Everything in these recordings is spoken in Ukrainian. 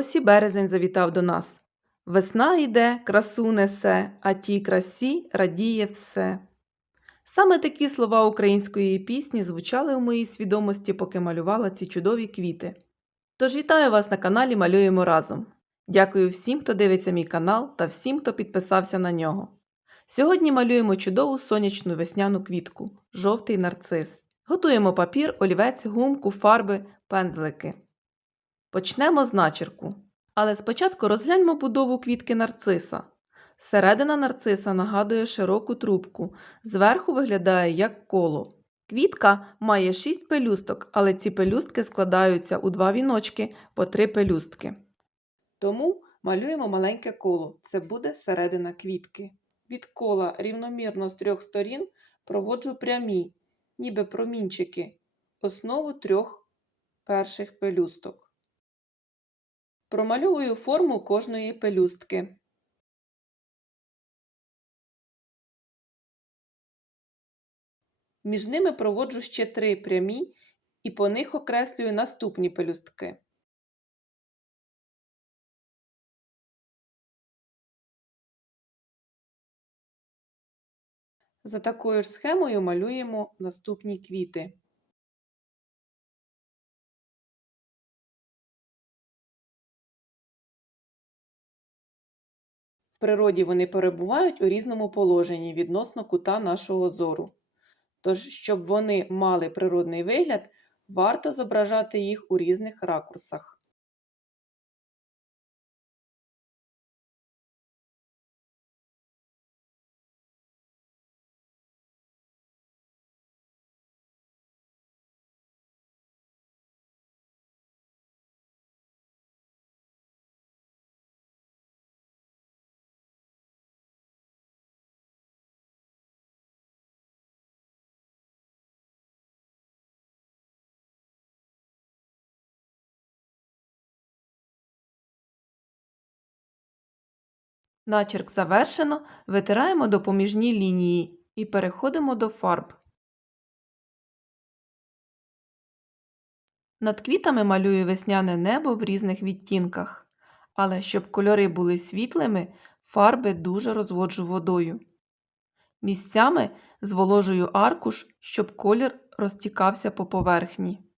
Ось і березень завітав до нас. Весна йде, красу несе, а тій красі радіє все. Саме такі слова української пісні звучали у моїй свідомості, поки малювала ці чудові квіти. Тож вітаю вас на каналі Малюємо разом. Дякую всім, хто дивиться мій канал та всім, хто підписався на нього. Сьогодні малюємо чудову сонячну весняну квітку жовтий нарцис. Готуємо папір, олівець, гумку, фарби, пензлики. Почнемо з начерку. Але спочатку розгляньмо будову квітки нарциса. Середина нарциса нагадує широку трубку, зверху виглядає як коло. Квітка має 6 пелюсток, але ці пелюстки складаються у два віночки по 3 пелюстки. Тому малюємо маленьке коло. Це буде середина квітки. Від кола рівномірно з трьох сторін проводжу прямі, ніби промінчики, основу трьох перших пелюсток. Промальовую форму кожної пелюстки. Між ними проводжу ще три прямі і по них окреслюю наступні пелюстки. За такою ж схемою малюємо наступні квіти. Природі вони перебувають у різному положенні відносно кута нашого зору. Тож, щоб вони мали природний вигляд, варто зображати їх у різних ракурсах. Начерк завершено, витираємо допоміжні лінії і переходимо до фарб. Над квітами малюю весняне небо в різних відтінках, але щоб кольори були світлими, фарби дуже розводжу водою. Місцями зволожую аркуш, щоб колір розтікався по поверхні.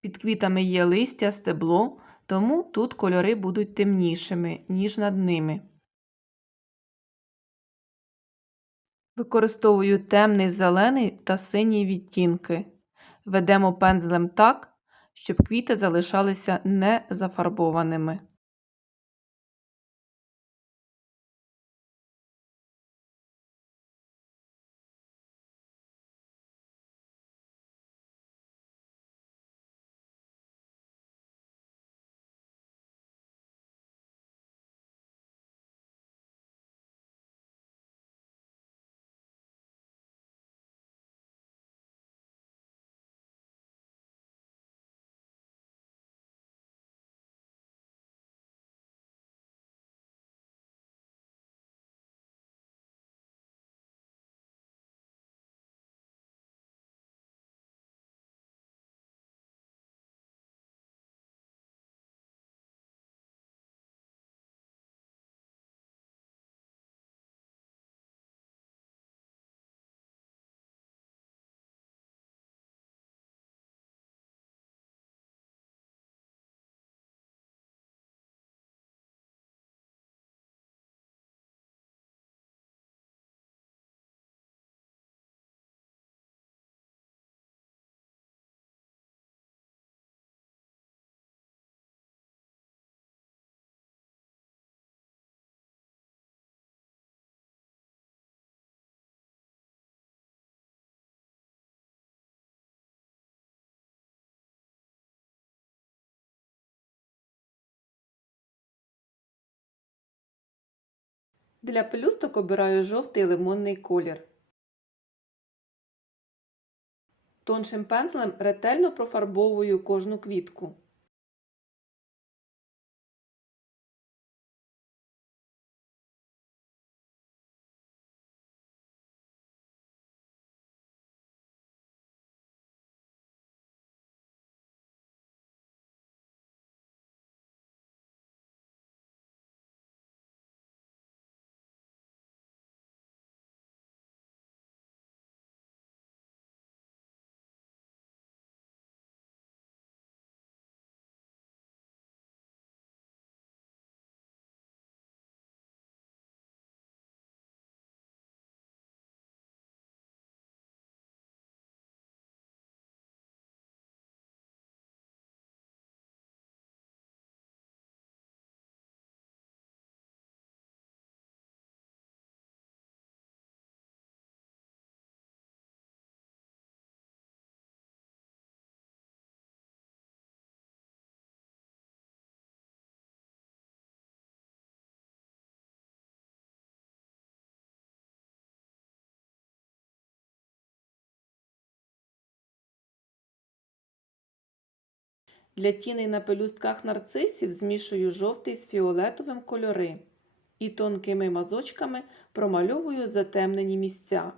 Під квітами є листя, стебло, тому тут кольори будуть темнішими, ніж над ними. Використовую темний зелений та синій відтінки. Ведемо пензлем так, щоб квіти залишалися не зафарбованими. Для пелюсток обираю жовтий лимонний колір. Тоншим пензлем ретельно профарбовую кожну квітку. Для тіней на пелюстках нарцисів змішую жовтий з фіолетовим кольори і тонкими мазочками промальовую затемнені місця.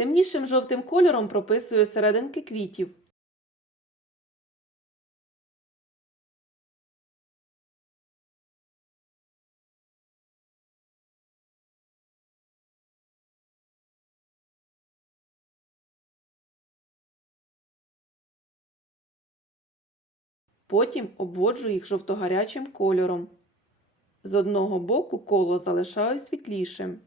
Темнішим жовтим кольором прописую серединки квітів. Потім обводжу їх жовтогарячим кольором. З одного боку коло залишаю світлішим.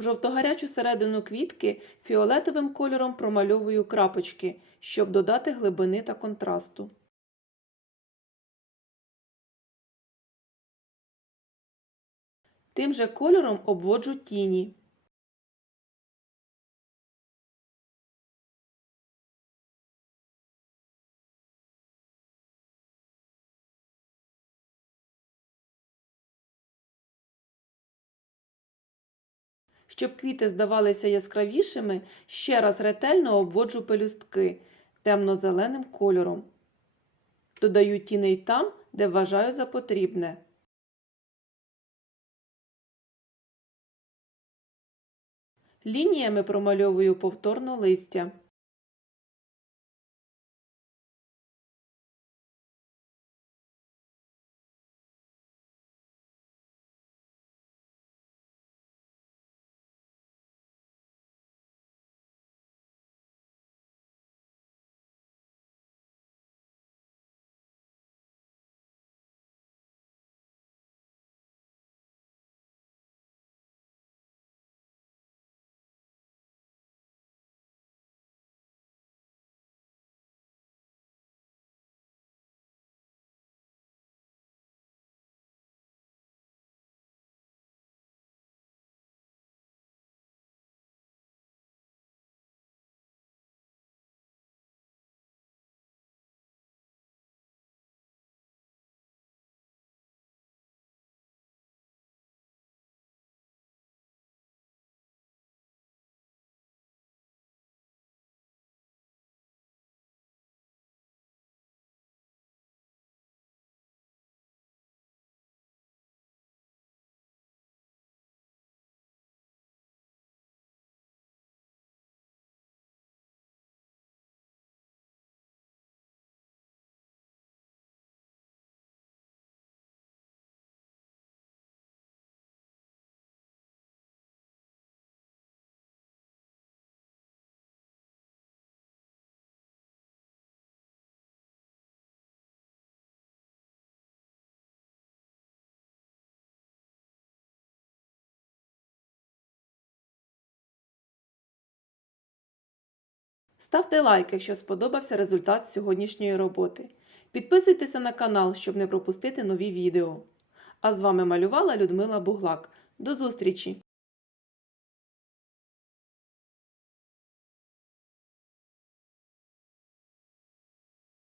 В жовтогарячу середину квітки фіолетовим кольором промальовую крапочки, щоб додати глибини та контрасту. Тим же кольором обводжу тіні. Щоб квіти здавалися яскравішими, ще раз ретельно обводжу пелюстки темно-зеленим кольором. Додаю тіней там, де вважаю за потрібне. Лініями промальовую повторно листя. Ставте лайк, якщо сподобався результат сьогоднішньої роботи. Підписуйтеся на канал, щоб не пропустити нові відео. А з вами малювала Людмила Буглак. До зустрічі!